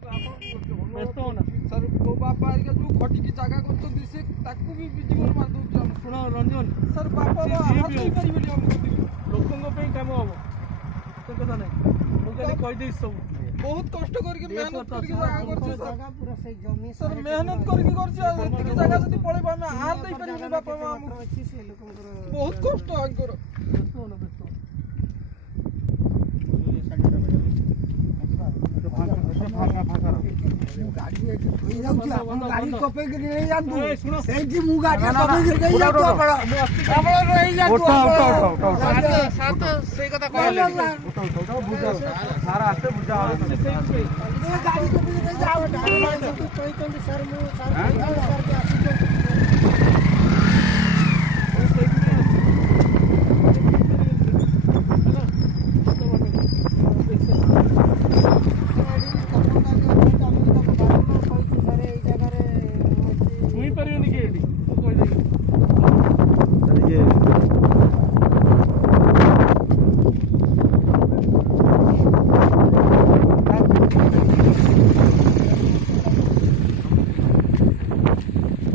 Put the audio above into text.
ବ୍ୟସ୍ତ ହୁଅନା सर वो बापा हरिका जो खटी की जगह करतो दिसे ताकू भी जीवन मार दउछ हम ଶୁଣ ରଞ୍ଜନ सर बापा से हाथ भी नहीं परिबली हम ଲୋକଙ୍କ ପାଇଁ କାମ ହବ ସେ କଥା ନାହିଁ ମୁଁ ଖାଲି କହିଦେଇଛି ସବୁ बहुत कष्ट करके मेहनत करके जगह करछ सर जगह पूरा से जमी सर मेहनत करके करछ एतिके जगह जदी पळे पामे हार दई परिबली बापा हम अच्छी से लोकंकर बहुत कष्ट आंकर ବ୍ୟସ୍ତ ହୁଅନା ବ୍ୟସ୍ତ ହୁଅନା। गाड़ी एठी थई जाउची आपण गाड़ी कपे के नहीं जातु ए, शुण। एठी मु गाड़ी कपे के नहीं जातु आपण आपण रही जातु साथ से कथा कहले ସାରା ଆସ୍ତେ ବୁଝା गाड़ी कपे के नहीं जाउ तू कहतन सर मु सर सर के आसी ଶୁଣିପାରିବେନି କି ଏଠି